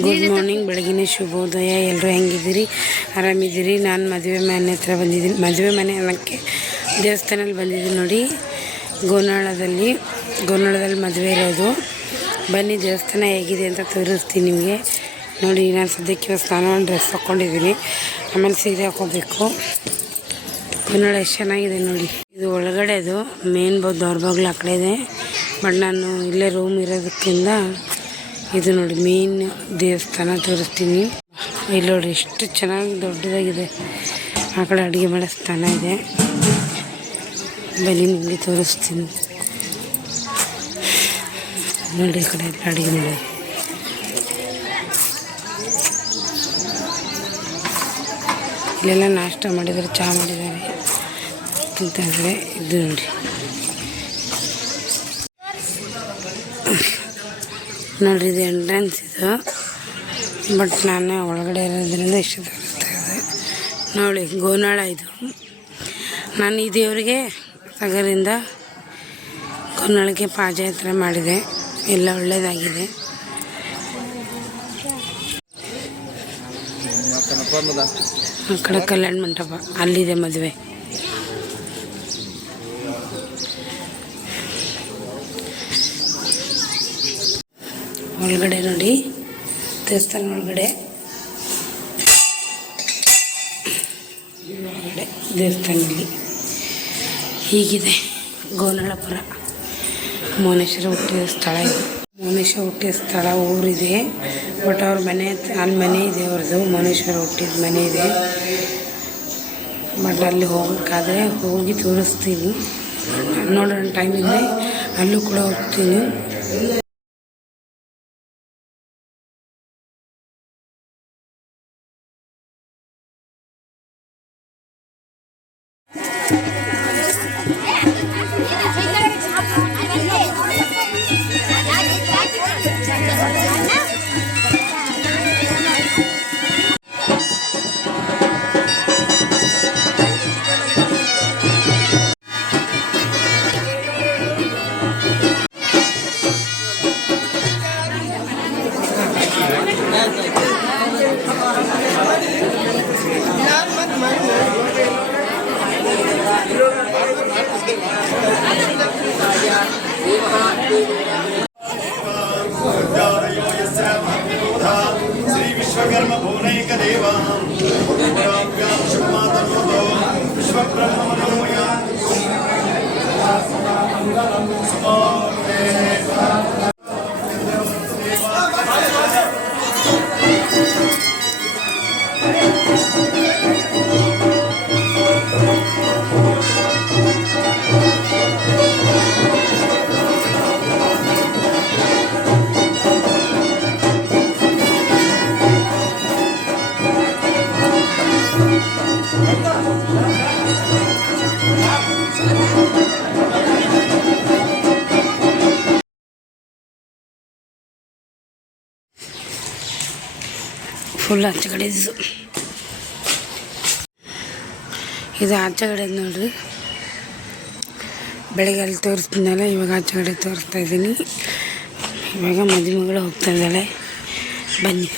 Good morning, ಬೆಳಗಿನ ಶುಭೋದಯ. ಎಲ್ಲರೂ ಹೆಂಗಿದ್ದೀರಿ? ಆರಾಮಿದ್ದೀರಿ? ನಾನು ಮದುವೆ ಮನೆ ಹತ್ರ ಬಂದಿದ್ದೀನಿ. ಮದುವೆ ಮನೆ ಅನ್ನೋಕ್ಕೆ ದೇವಸ್ಥಾನದಲ್ಲಿ ಬಂದಿದ್ದೀನಿ ನೋಡಿ. ಗೋನಾಳದಲ್ಲಿ ಮದುವೆ ಇರೋದು. ಬನ್ನಿ ದೇವಸ್ಥಾನ ಹೇಗಿದೆ ಅಂತ ತೋರಿಸ್ತೀನಿ ನಿಮಗೆ. ನೋಡಿ, ನಾನು ಸದ್ಯಕ್ಕೆ ಸ್ನಾನ ಡ್ರೆಸ್ ಹಾಕ್ಕೊಂಡಿದ್ದೀನಿ. ಆಮೇಲೆ ಸೀರೆ ಹಾಕೋಬೇಕು. ಗೋನಾಳ ಎಷ್ಟು ಚೆನ್ನಾಗಿದೆ ನೋಡಿ. ಇದು ಒಳಗಡೆದು ಮೇನ್ ದೊಡ್ಡ ಬಾಗಿಲು ಆ ಕಡೆ ಇದೆ. ಬಟ್ ನಾನು ಇಲ್ಲೇ ರೂಮ್ ಇರೋದಕ್ಕಿಂತ ಇದು ನೋಡಿ ಮೇನ್ ದೇವಸ್ಥಾನ ತೋರಿಸ್ತೀನಿ. ಇಲ್ಲಿ ನೋಡಿ ಎಷ್ಟು ಚೆನ್ನಾಗಿ ದೊಡ್ಡದಾಗಿದೆ. ಆ ಕಡೆ ಅಡುಗೆ ಮಾಡೋ ಸ್ಥಾನ ಇದೆ. ಬನ್ನಿ ನಿಮಗೆ ತೋರಿಸ್ತೀನಿ ನೋಡಿ. ಈ ಕಡೆ ಎಲ್ಲ ಅಡುಗೆ ಮಾಡೋದು. ಇಲ್ಲೆಲ್ಲ ನಾಷ್ಟ ಮಾಡಿದ್ದಾರೆ, ಚಹಾ ಮಾಡಿದ್ದಾರೆ, ತಿಂತಾಯಿದ್ದಾರೆ. ಇದು ನೋಡಿ ನೋಡ್ರಿ, ಇದು ಎಂಟ್ರೆನ್ಸ್ ಇದು. ಬಟ್ ನಾನು ಒಳಗಡೆ ಇರೋದ್ರಿಂದ ಇಷ್ಟ ತೋರಿಸ್ತಾ ಇದೆ ನೋಡಿ. ಗೋನಾಳ ಇದು. ನಾನು ಈ ದೇವರಿಗೆ ಸಗರಿಂದ ಗೋನಾಳಕ್ಕೆ ಪಾದಯಾತ್ರೆ ಮಾಡಿದೆ. ಎಲ್ಲ ಒಳ್ಳೆಯದಾಗಿದೆ. ಆ ಕಡೆ ಕಲ್ಯಾಣ ಮಂಟಪ, ಅಲ್ಲಿದೆ ಮದುವೆ. ಒಳಗಡೆ ನೋಡಿ, ದೇವಸ್ಥಾನ ಒಳಗಡೆ ದೇವಸ್ಥಾನದಲ್ಲಿ ಹೀಗಿದೆ. ಗೋನಾಳಪುರ ಮೌನೇಶ್ವರ ಹುಟ್ಟಿದ ಸ್ಥಳ ಇದು. ಮೌನೇಶ್ವರ ಹುಟ್ಟಿದ ಸ್ಥಳ ಊರಿದೆ. ಬಟ್ ಅವ್ರ ಮನೆ ಅಲ್ಲಿ ಮನೆ ಇದೆ ಅವ್ರದ್ದು. ಮೌನೇಶ್ವರ ಹುಟ್ಟಿದ ಮನೆ ಇದೆ. ಬಟ್ ಅಲ್ಲಿ ಹೋಗೋಕ್ಕಾದರೆ ಹೋಗಿ ತೋರಿಸ್ತೀನಿ. ನೋಡೋಣ, ಟೈಮ್ ಇದೆ, ಅಲ್ಲೂ ಕೂಡ ಹೋಗ್ತೀನಿ. ಶ್ರೀ ವಿಶ್ವಕರ್ಮ ಭುವನೈಕ ದೇವ ವಿಶ್ವಬ್ರಹ್ಮಣೋಮಯ ಫುಲ್ ಆಚೆ ಕಡೆ ಇದು ಆಚೆ ಕಡೆ ನೋಡ್ರಿ. ಬೆಳಗ್ಗೆ ಅಲ್ಲಿ ತೋರಿಸ್ತಿದ್ದಲ್ಲ, ಇವಾಗ ಆಚೆ ಕಡೆ ತೋರಿಸ್ತಾ ಇದ್ದೀನಿ. ಇವಾಗ ಮದುಮಗಳು ಹೋಗ್ತಾ ಇದ್ದಾಳೆ. ಬನ್ನಿ.